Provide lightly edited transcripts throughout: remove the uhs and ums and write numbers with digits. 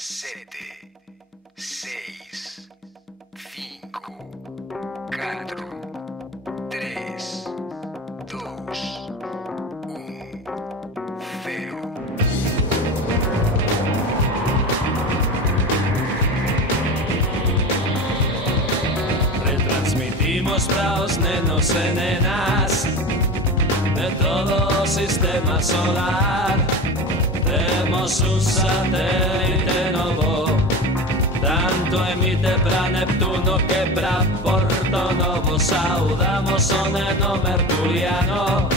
7, 6, 5, 4, 3, 2, 1, 0. Retransmitimos para os nenos e nenas de todo o sistema solar. Temos un satélite novo, tanto emite para Neptuno que para Porto Novo. Saudamos o neno mercuriano,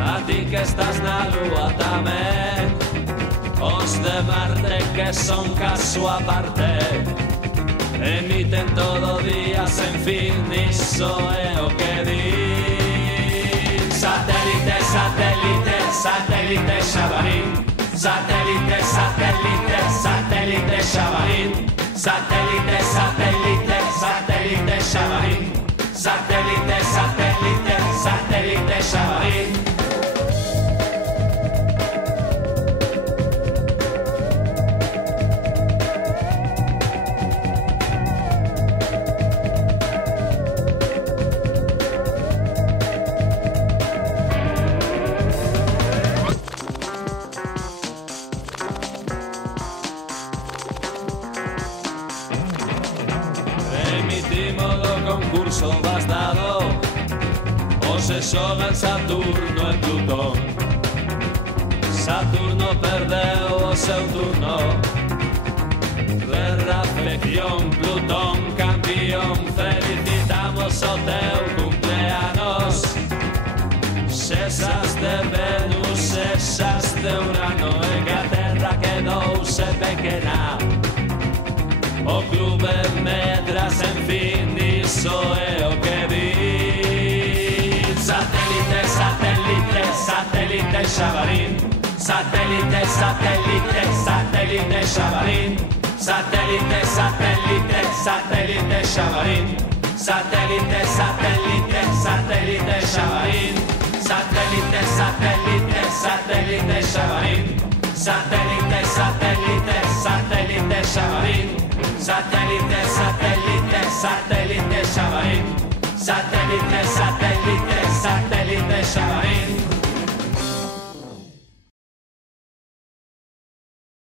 a ti que estás na lúa tamén, os de Marte que son caso aparte, emiten todo día sen fin, iso é o que din. Satélite, satélite, satélite Xabarín. Satélite, satélite, satélite Xabarín. Satélite, satélite, satélite Xabarín. Satélite, satélite, satélite Xabarín. Concurso basdado, o se xogan Saturno e Plutón. Saturno perdeu o seu turno, guerra, afección, Plutón campeón. Felicitamos o teu cumpleanos, xesas de Venus, xesas de Urano, e que a Terra quedouse pequena, o clube medra sen fin, iso é o que din. Satélite, satélite, satélite Xabarín. Satélite, satélite, satélite Xabarín. Satélite, satélite, satélite Xabarín. Satélite, satélite, satélite Xabarín. Satélite, satélite, satélite Xabarín. Satélite, satélite, satélite Xabarín. Satélite, satélite, satélite Xabarín. Satélite, satélite, satélite Xabarín.